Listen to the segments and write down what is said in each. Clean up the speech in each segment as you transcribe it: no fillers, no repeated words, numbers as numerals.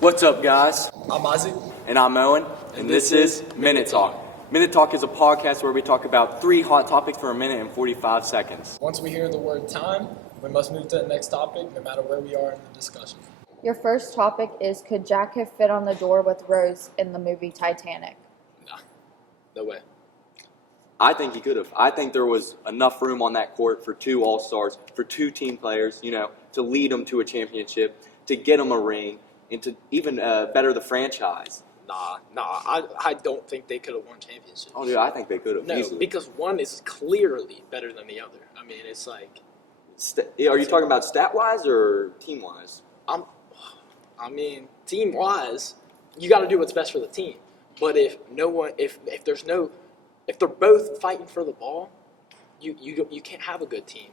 What's up, guys? I'm Isaac. And I'm Owen, and this is Minute Talk. Minute Talk is a podcast where we talk about 3 hot topics for a minute and 45 seconds. Once we hear the word time, we must move to the next topic, no matter where we are in the discussion. Your first topic is, could Jack have fit on the door with Rose in the movie Titanic? Nah, no way. I think he could have. I think there was enough room on that court for 2 all-stars, for 2 team players, to lead them to a championship, to get them a ring, and to even better the franchise. Nah. I don't think they could have won championships. Oh, dude, I think they could have. No, easily. Because one is clearly better than the other. I mean, it's like... Are you talking about stat-wise or team-wise? Team-wise, you got to do what's best for the team. But if they're both fighting for the ball, you can't have a good team.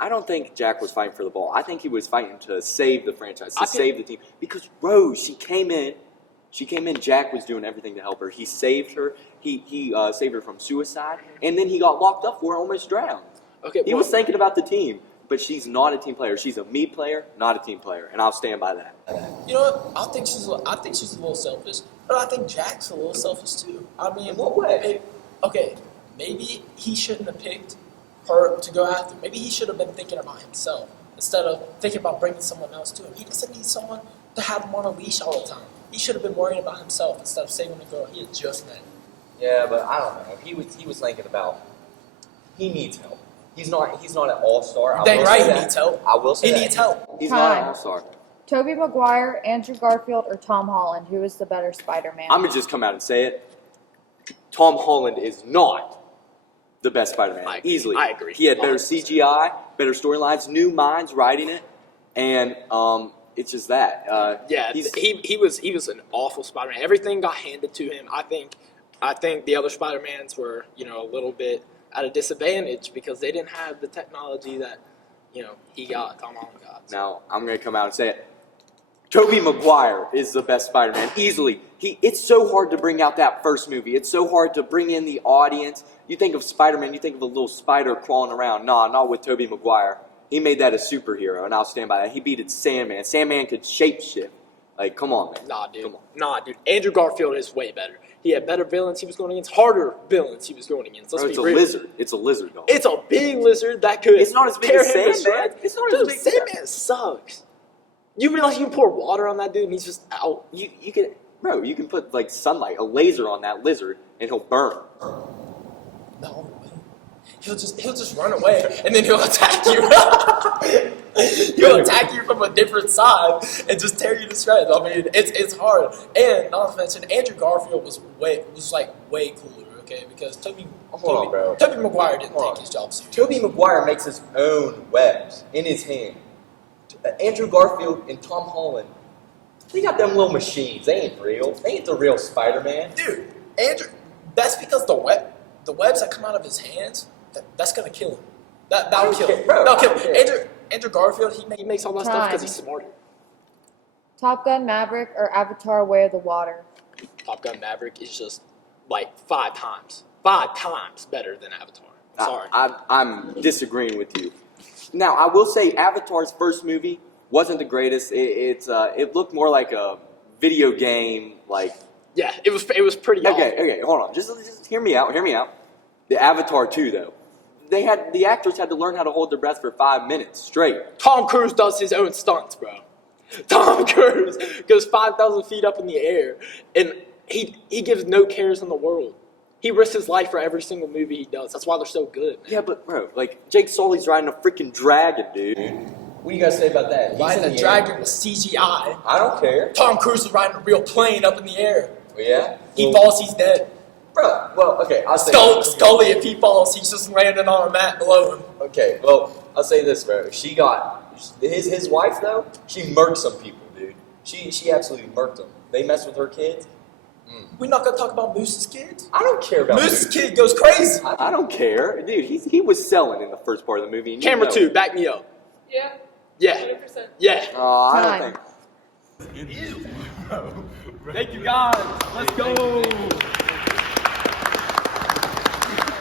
I don't think Jack was fighting for the ball. I think he was fighting to save the franchise, to save the team. Because Rose, she came in. Jack was doing everything to help her. He saved her. He saved her from suicide, and then he got locked up for almost drowned. Okay, he was thinking about the team, but she's not a team player. She's a me player, not a team player, and I'll stand by that. You know what? I think she's a little selfish, but I think Jack's a little selfish too. I mean, in what way? Maybe he shouldn't have picked her to go after. Maybe he should have been thinking about himself instead of thinking about bringing someone else to him. He doesn't need someone to have him on a leash all the time. He should have been worrying about himself instead of saving the girl he had just met. Yeah, but I don't know. He was thinking about he needs help. He's not an all-star. Dang right, he needs help. I will say he needs help. He's not an all-star. Tobey Maguire, Andrew Garfield, or Tom Holland? Who is the better Spider-Man? I'm gonna just come out and say it. Tom Holland is not the best Spider-Man. Easily. I agree. He had better CGI, better storylines, new minds writing it, and it's just that. He was an awful Spider-Man. Everything got handed to him. I think the other Spider-Mans were, a little bit at a disadvantage because they didn't have the technology that, Tom Holland got. So. Now, I'm going to come out and say it. Tobey Maguire is the best Spider-Man, easily. It's so hard to bring out that first movie. It's so hard to bring in the audience. You think of Spider-Man, you think of a little spider crawling around. Nah, not with Tobey Maguire. He made that a superhero, and I'll stand by that. He beat Sandman. Sandman could shapeshift. Like, come on, man. Nah, dude. Andrew Garfield is way better. He had better villains he was going against, harder villains he was going against. It's a lizard. It's a lizard, dog. It's a big lizard that could. It's not as big as Sandman. It's not as big. Sandman sucks. You realize you can pour water on that dude and he's just out. You can put like sunlight, a laser on that lizard, and he'll burn. No. He'll just run away and then he'll attack you. He'll attack you from a different side and just tear you to shreds. I mean, it's hard. And not to mention, Andrew Garfield was way cooler, okay? Because Tobey Maguire didn't take his job seriously. Tobey Maguire makes his own webs in his hand. Andrew Garfield and Tom Holland, they got them little machines. They ain't real. They ain't the real Spider-Man. Dude, Andrew, that's because the webs that come out of his hands, that's gonna kill him. That'll kill him. That'll kill him. Andrew Garfield, he makes all that stuff because he's smarter. Top Gun Maverick or Avatar: Way of the Water? Top Gun Maverick is just like 5 times better than Avatar. Sorry. I'm disagreeing with you. Now, I will say Avatar's first movie wasn't the greatest. It looked more like a video game, like... Yeah, it was pretty awful. Okay, hold on. Just hear me out. The Avatar 2, though. The actors had to learn how to hold their breath for 5 minutes straight. Tom Cruise does his own stunts, bro. Tom Cruise goes 5,000 feet up in the air, and he gives no cares in the world. He risks his life for every single movie he does. That's why they're so good, man. Yeah, but, bro, like, Jake Sully's riding a freaking dragon, dude. What do you guys say about that? Riding a dragon with CGI. I don't care. Tom Cruise is riding a real plane up in the air. Yeah? He falls, he's dead. Bro, well, okay, I'll say... Scully, if he falls, he's just landing on a mat below him. Okay, well, I'll say this, bro. She got... His wife, though, she murked some people, dude. She absolutely murked them. They messed with her kids. We're not going to talk about Moose's kids? I don't care about Moose's kid goes crazy. I don't care. Dude, he was selling in the first part of the movie. Camera 2, back me up. Yeah. Yeah. 100%. Yeah. I don't think... Thank you, guys. Let's go.